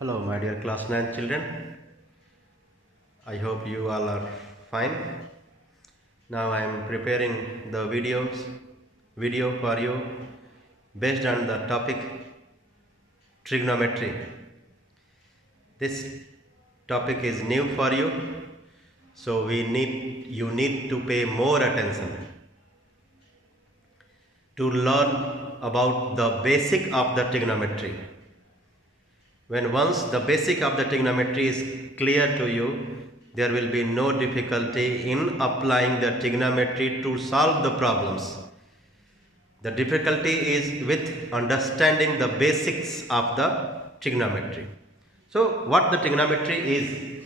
Hello, my dear class 9 children. I hope you all are fine. Now I am preparing the video for you based on the topic trigonometry. This topic is new for you, so you need to pay more attention to learn about the basic of the trigonometry. When once the basic of the trigonometry is clear to you, there will be no difficulty in applying the trigonometry to solve the problems. The difficulty is with understanding the basics of the trigonometry. So, what the trigonometry is?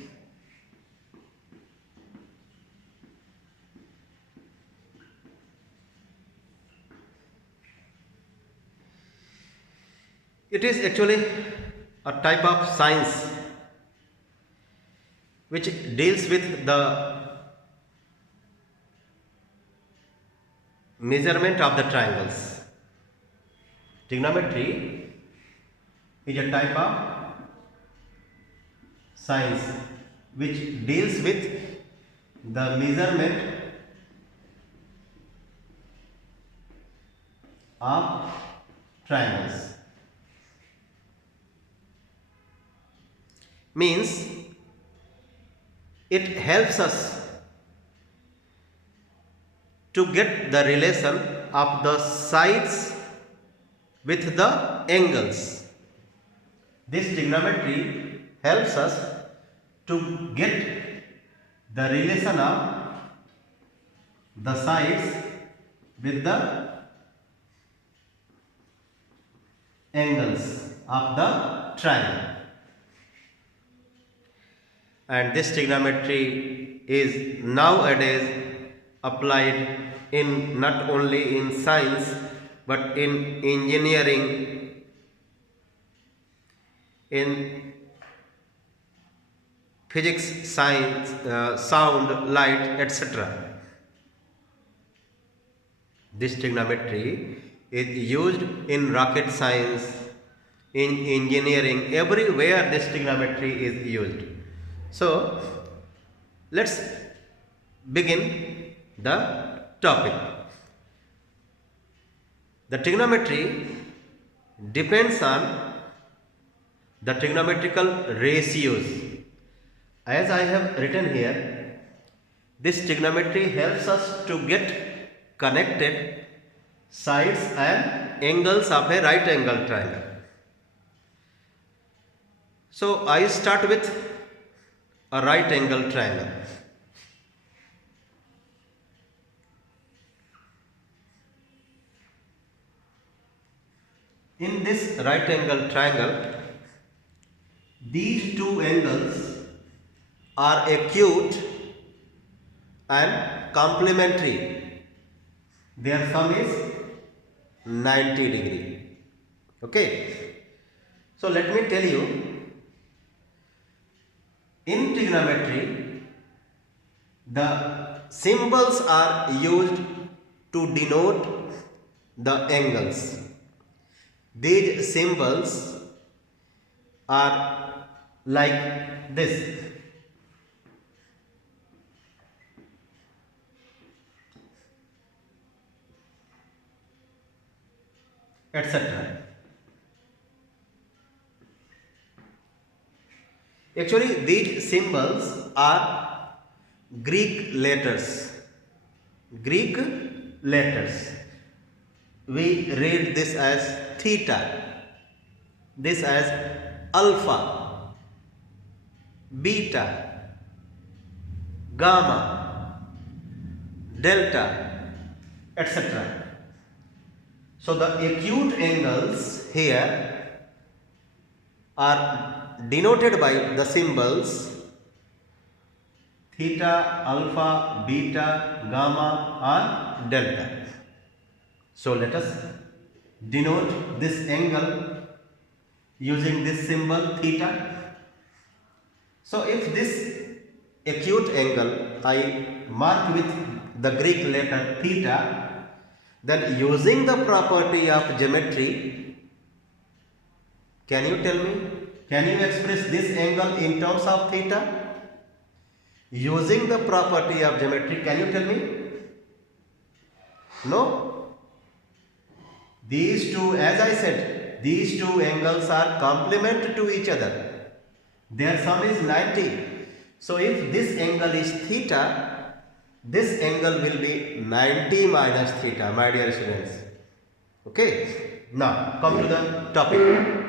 It is actually a type of science which deals with the measurement of the triangles. Trigonometry is a type of science which deals with the measurement of triangles. Means it helps us to get the relation of the sides with the angles. This trigonometry helps us to get the relation of the sides with the angles of the triangle. And this trigonometry is nowadays applied in not only in science but in engineering, in physics, science, sound, light, etc. This trigonometry is used in rocket science, in engineering, everywhere this trigonometry is used. So, let's begin the topic. The trigonometry depends on the trigonometrical ratios. As I have written here, this trigonometry helps us to get connected sides and angles of a right angle triangle. So, I start with a right angle triangle. In this right angle triangle, these two angles are acute and complementary. Their sum is 90 degree. Okay. So let me tell you, in trigonometry, the symbols are used to denote the angles. These symbols are like this. Etc. Actually, these symbols are Greek letters. Greek letters. We read this as theta, this as alpha, beta, gamma, delta, etc. So the acute angles here are denoted by the symbols theta, alpha, beta, gamma or delta. So let us denote this angle using this symbol theta. So if this acute angle I mark with the Greek letter theta, then using the property of geometry, can you tell me? Can you express this angle in terms of theta? Using the property of geometry, can you tell me? No? These two, as I said, these two angles are complement to each other. Their sum is 90. So if this angle is theta, this angle will be 90 minus theta, my dear students. Okay? Now, come to the topic.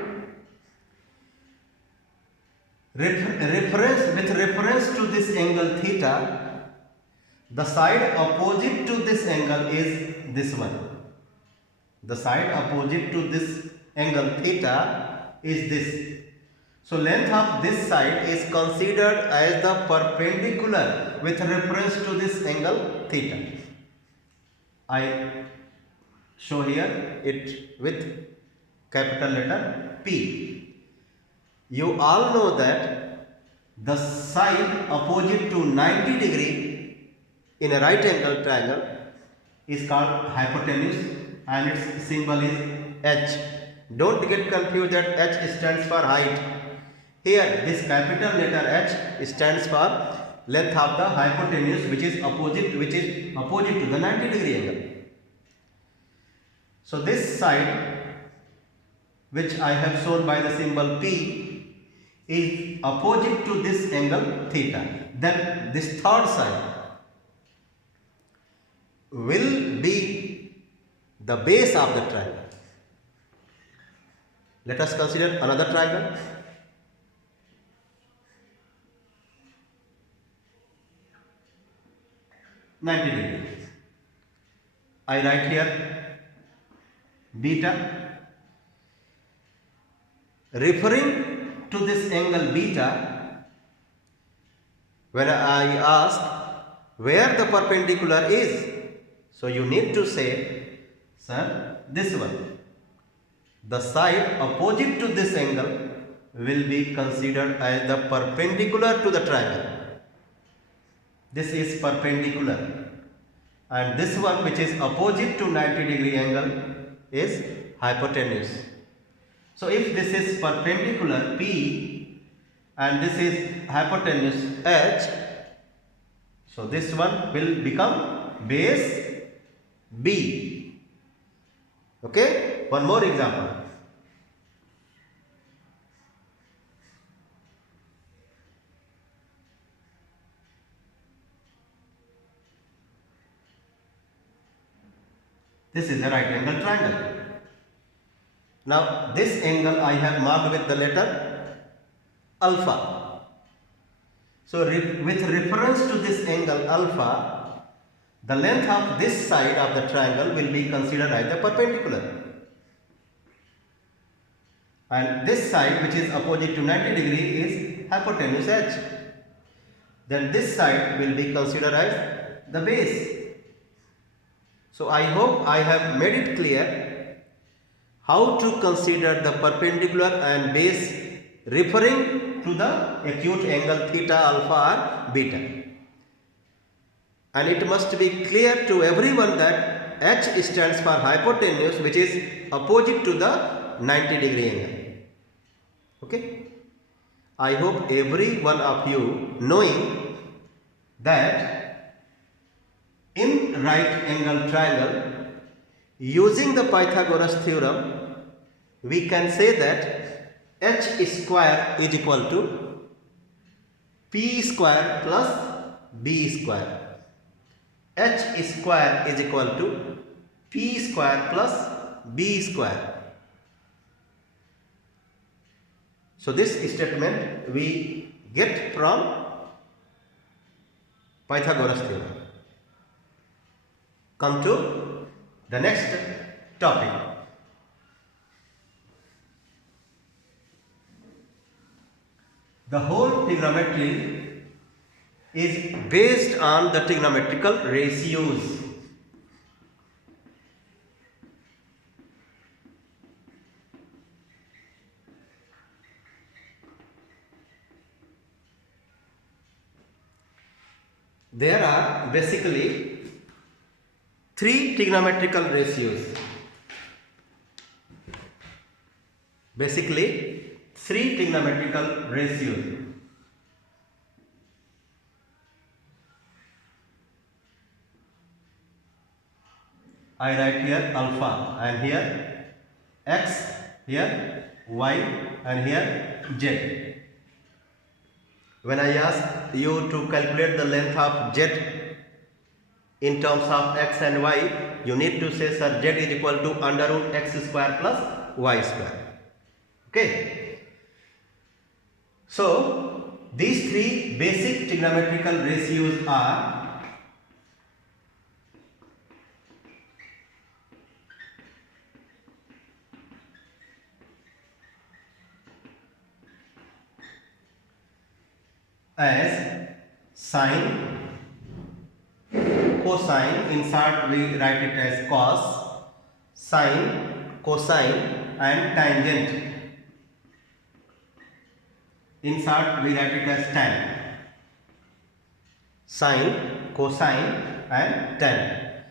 With reference to this angle theta, the side opposite to this angle is this one. The side opposite to this angle theta is this. So length of this side is considered as the perpendicular with reference to this angle theta. I show here it with capital letter P. You all know that the side opposite to 90 degree in a right angle triangle is called hypotenuse and its symbol is H. Don't get confused that H stands for height. Here this capital letter H stands for length of the hypotenuse which is opposite to the 90 degree angle. So this side, which I have shown by the symbol P, is opposite to this angle theta. Then this third side will be the base of the triangle. Let us consider another triangle. (90 degrees). I write here beta. Referring to this angle beta, when I ask where the perpendicular is, so you need to say, sir, this one. The side opposite to this angle will be considered as the perpendicular to the triangle. This is perpendicular, and this one which is opposite to 90 degree angle is hypotenuse. So if this is perpendicular P and this is hypotenuse H, so this one will become base B. Okay, one more example. This is a right angle triangle. Now this angle I have marked with the letter alpha. So with reference to this angle alpha, the length of this side of the triangle will be considered as the perpendicular. And this side which is opposite to 90 degree is hypotenuse H. Then this side will be considered as the base. So I hope I have made it clear how to consider the perpendicular and base referring to the acute angle theta, alpha or beta. And it must be clear to everyone that H stands for hypotenuse which is opposite to the 90 degree angle. Okay? I hope every one of you knowing that in right angle triangle, using the Pythagoras theorem, we can say that H square is equal to P square plus B square. H square is equal to P square plus B square. So this statement we get from Pythagoras theorem. Come to the next topic. The whole trigonometry is based on the trigonometrical ratios. There are basically three trigonometrical ratios. Basically, three trigonometrical ratios. I write here alpha, and here x, here y, and here z. When I ask you to calculate the length of z in terms of x and y, you need to say, sir, z is equal to under root x square plus y square. Okay. So these three basic trigonometrical ratios are as sine, cosine, in short we write it as cos, sine, cosine, and tangent. In short we write it as tan. Sine, cosine, and tan.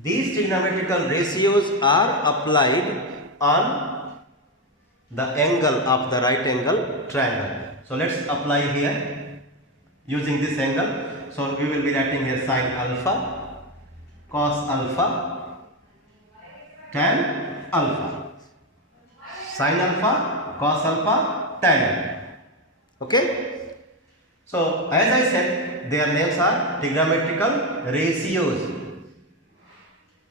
These trigonometrical ratios are applied on the angle of the right angle triangle. So let's apply here using this angle. So we will be writing here sine alpha, cos alpha, tan alpha. Sine alpha, cos alpha, tan alpha. Okay. So as I said, their names are trigonometrical ratios.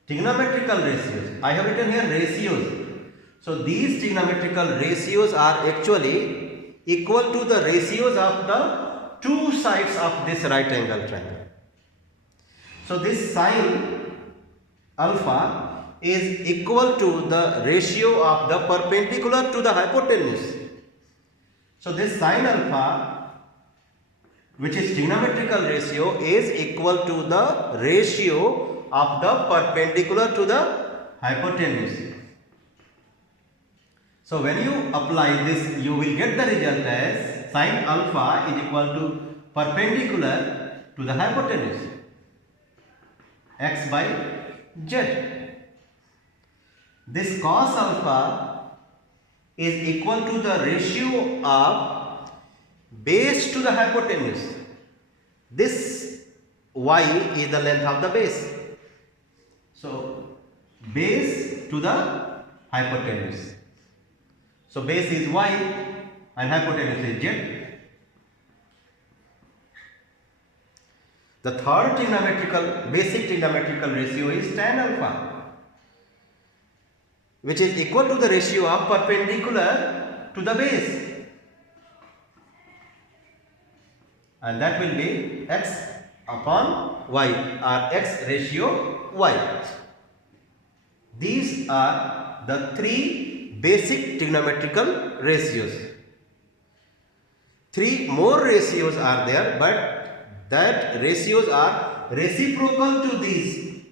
Trigonometrical ratios. I have written here ratios. So these trigonometrical ratios are actually equal to the ratios of the two sides of this right angle triangle. So this sine alpha is equal to the ratio of the perpendicular to the hypotenuse. So this sine alpha, which is trigonometrical ratio, is equal to the ratio of the perpendicular to the hypotenuse. So when you apply this, you will get the result as sine alpha is equal to perpendicular to the hypotenuse, x by z. This cos alpha is equal to the ratio of base to the hypotenuse. This y is the length of the base. So base to the hypotenuse. So base is y and hypotenuse is z. The third basic trigonometrical ratio is tan alpha, which is equal to the ratio of perpendicular to the base, and that will be x upon y, or x ratio y. These are the three basic trigonometrical ratios. Three more ratios are there, but that ratios are reciprocal to these.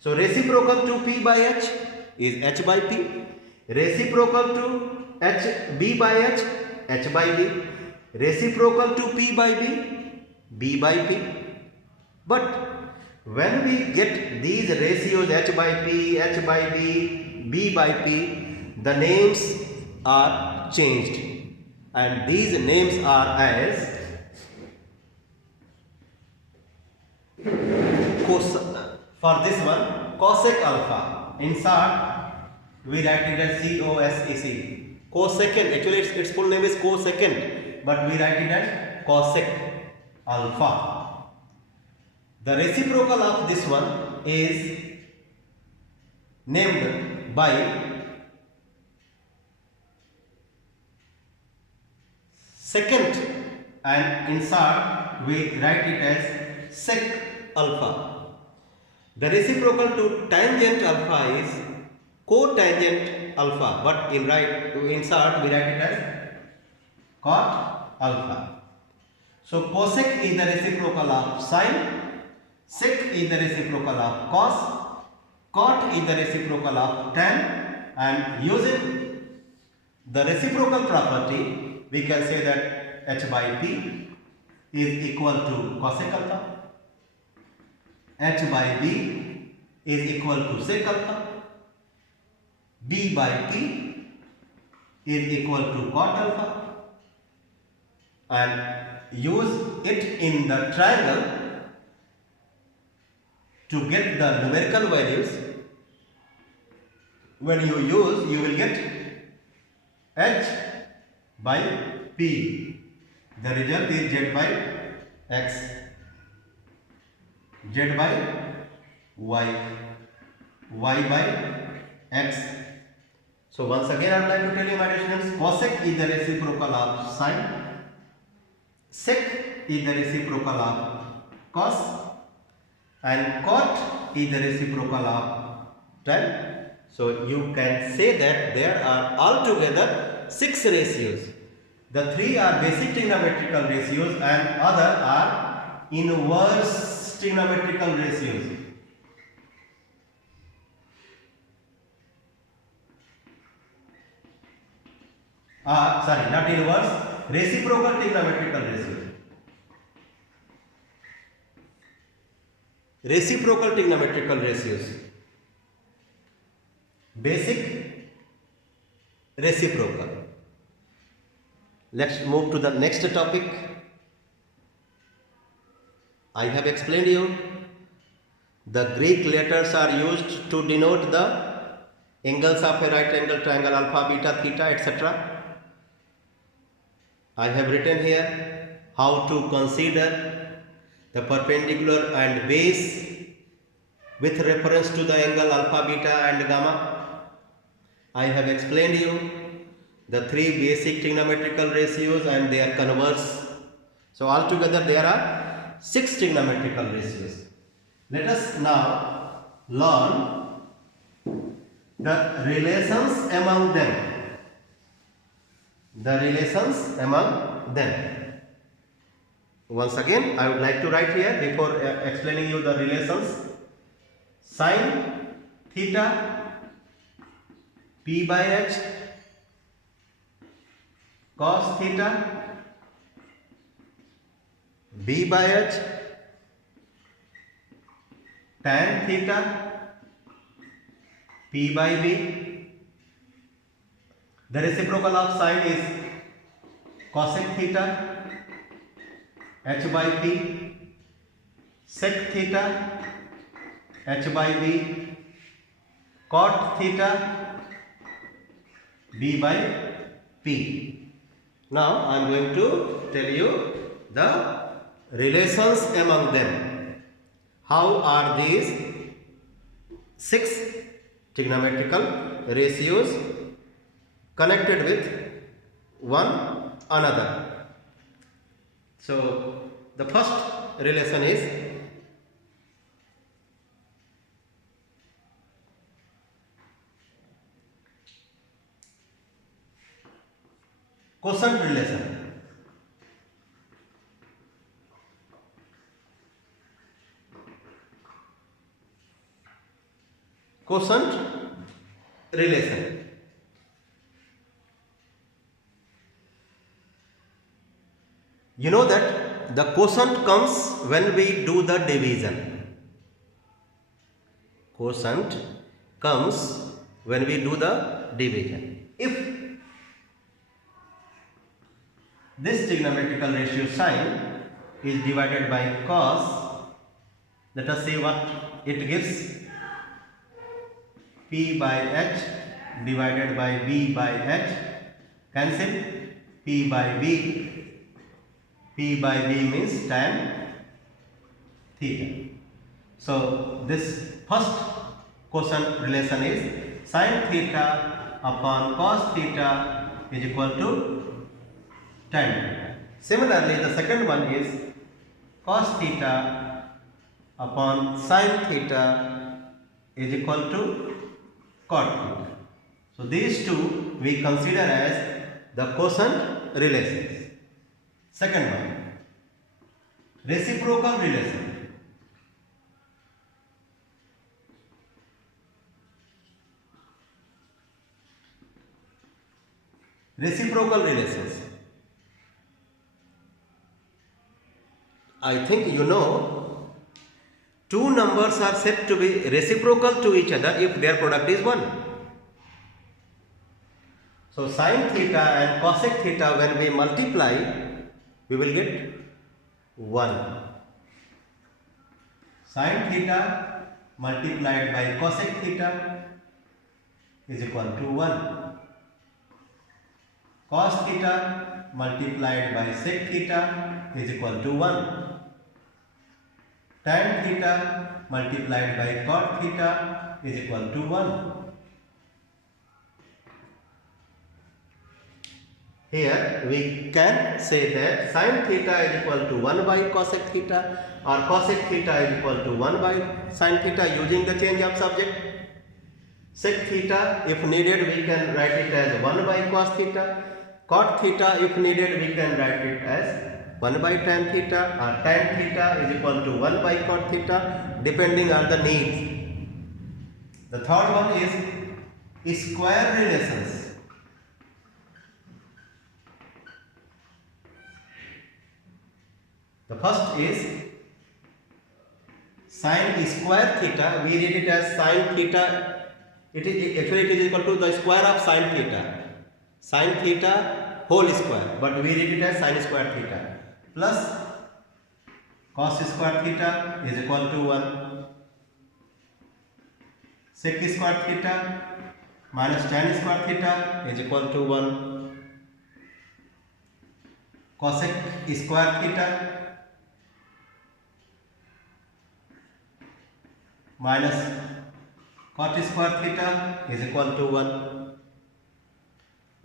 So reciprocal to p by h is h by p. Reciprocal to b by h by b. Reciprocal to p by b by p. But when we get these ratios h by p, h by b by p, the names are changed, and these names are as for this one cosec alpha. In short, we write it as COSEC. Cosecant. Actually, its full name is cosecant, but we write it as cosec alpha. The reciprocal of this one is named by secant, and in short we write it as sec alpha. The reciprocal to tangent alpha is cotangent alpha, but in short we write it as cot alpha. So cosec is the reciprocal of sine, sec is the reciprocal of cos, cot is the reciprocal of tan, and using the reciprocal property we can say that h by p is equal to cosec alpha, h by b is equal to sec alpha, b by p is equal to cot alpha, and use it in the triangle to get the numerical values. When you use, you will get h by p. The result is z by x, z by y, y by x. So once again I would like to tell you, my dear students, cosec is the reciprocal of sine, sec is the reciprocal of cos, and cot is the reciprocal of tan. So you can say that there are altogether 6 ratios. The 3 are basic trigonometrical ratios and other are inverse trigonometrical ratios. Sorry, not inverse, reciprocal trigonometrical ratios. Reciprocal trigonometrical ratios. Basic, reciprocal. Let's move to the next topic. I have explained you the Greek letters are used to denote the angles of a right angle triangle, alpha, beta, theta, etc. I have written here how to consider the perpendicular and base with reference to the angle alpha, beta and gamma. I have explained you the 3 basic trigonometrical ratios and their converse. So altogether there are 6 trigonometrical ratios. Let us now learn the relations among them. The relations among them. Once again, I would like to write here before explaining you the relations. Sin theta p by h, cos theta b by h, tan theta p by b. The reciprocal of sin is cosec theta h by p, sec theta h by b, cot theta b by p. Now I am going to tell you the relations among them. How are these 6 trigonometrical ratios connected with one another? So the first relation is quotient relation. Quotient relation. You know that the quotient comes when we do the division. Quotient comes when we do the division. If this trigonometrical ratio sine is divided by cos, let us see what it gives. P by h divided by b by h, cancel. P by b, P by b means tan theta. So this first quotient relation is sin theta upon cos theta is equal to tan theta. Similarly, the second one is cos theta upon sin theta is equal to cot theta. So these two we consider as the quotient relations. Second one, reciprocal relation. Reciprocal relations. I think you know, two numbers are said to be reciprocal to each other if their product is 1. So sin theta and cosec theta, when we multiply, we will get 1. Sin theta multiplied by cosec theta is equal to 1. Cos theta multiplied by sec theta is equal to 1. Tan theta multiplied by cot theta is equal to 1. Here we can say that sin theta is equal to 1 by cosec theta, or cosec theta is equal to 1 by sin theta using the change of subject. Sec theta, if needed, we can write it as 1 by cos theta. Cot theta, if needed, we can write it as 1 by tan theta, or tan theta is equal to 1 by cot theta, depending on the needs. The third one is square relations. The first is sin square theta. We read it as sin theta. It is equal to the square of sin theta. Sin theta whole square, but we read it as sin square theta, plus cos square theta is equal to 1. Sec square theta minus tan square theta is equal to 1. Cosec square theta minus cot square theta is equal to 1.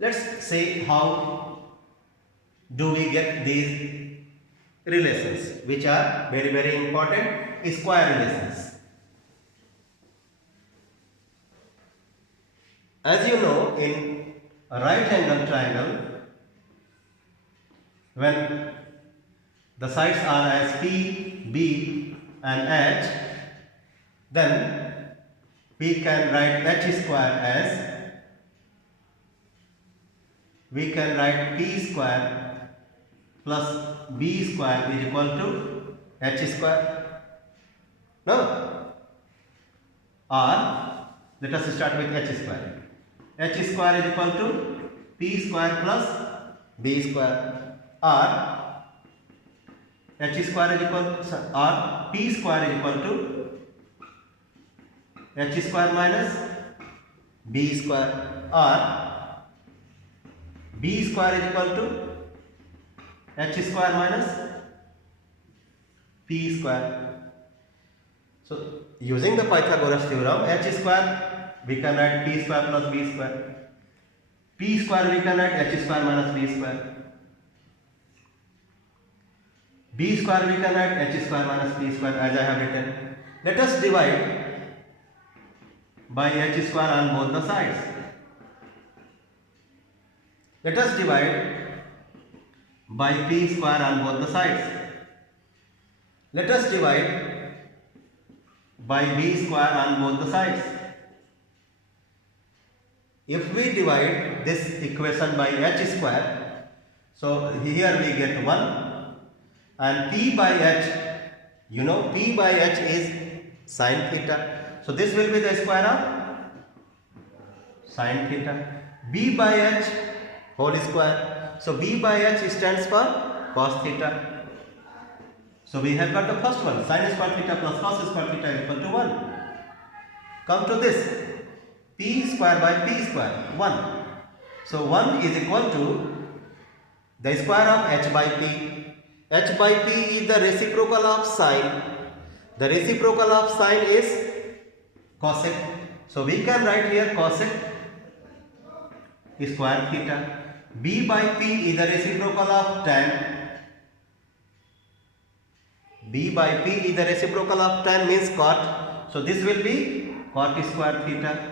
Let's see how do we get these relations, which are very, very important, square relations. As you know, in a right angle triangle, when the sides are as P, B and H, then we can write H square as, we can write P square plus B square is equal to H square. No? Or let us start with H square. H square is equal to P square plus B square, or H square is equal, or P square is equal to H square minus B square, or B square is equal to H square minus P square. So using the Pythagoras theorem, H square we can write P square plus B square. P square we can write H square minus B square. B square we can write H square minus P square, as I have written. Let us divide by H square on both the sides. Let us divide by P square on both the sides. Let us divide by B square on both the sides. If we divide this equation by H square, so here we get 1, and P by H, you know P by H is sin theta. So this will be the square of sin theta. B by H whole square. So B by H stands for cos theta. So we have got the first one, sin square theta plus cos square theta is equal to 1. Come to this, P square by P square, 1. So 1 is equal to the square of H by P. H by P is the reciprocal of sin. The reciprocal of sin is cosec. So we can write here cosec square theta. B by P is the reciprocal of tan. B by P is the reciprocal of tan, means cot. So this will be cot square theta.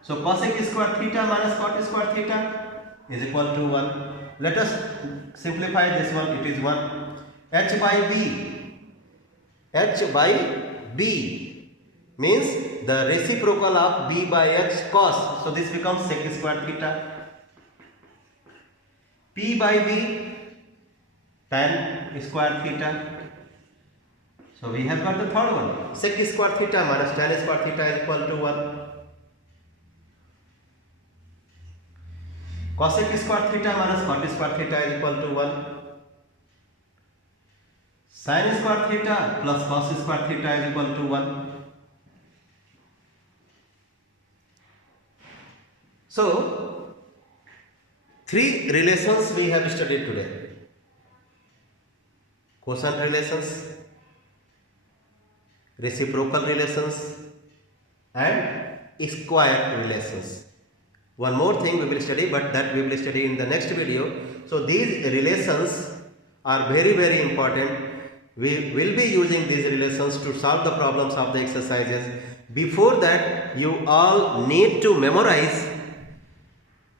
So cosec square theta minus cot square theta is equal to 1. Let us simplify this one. It is 1. H by B. H by B means the reciprocal of B by H cos. So this becomes sec square theta. P by B, tan square theta. So we have got the third one, sec square theta minus tan square theta is equal to 1. cosec square theta minus cot square theta is equal to 1. Sin square theta plus cos square theta is equal to 1. So, three relations we have studied today: quotient relations, reciprocal relations, and square relations. One more thing we will study, but that we will study in the next video. So these relations are very, very important. We will be using these relations to solve the problems of the exercises. Before that, you all need to memorize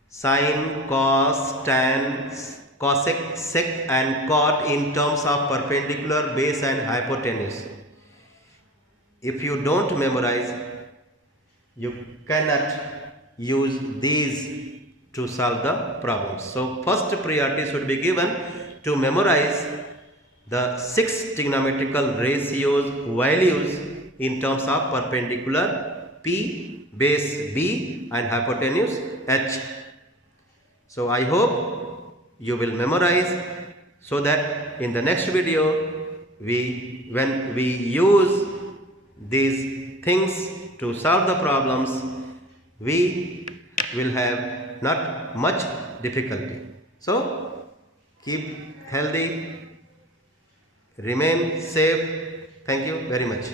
sine, cos, tan, cosec, sec and cot in terms of perpendicular, base and hypotenuse. If you don't memorize, you cannot use these to solve the problems. So first priority should be given to memorize the 6 trigonometrical ratios values in terms of perpendicular P, base B and hypotenuse H. So I hope you will memorize, so that in the next video when we use these things to solve the problems, we will have not much difficulty. So keep healthy, remain safe. Thank you very much.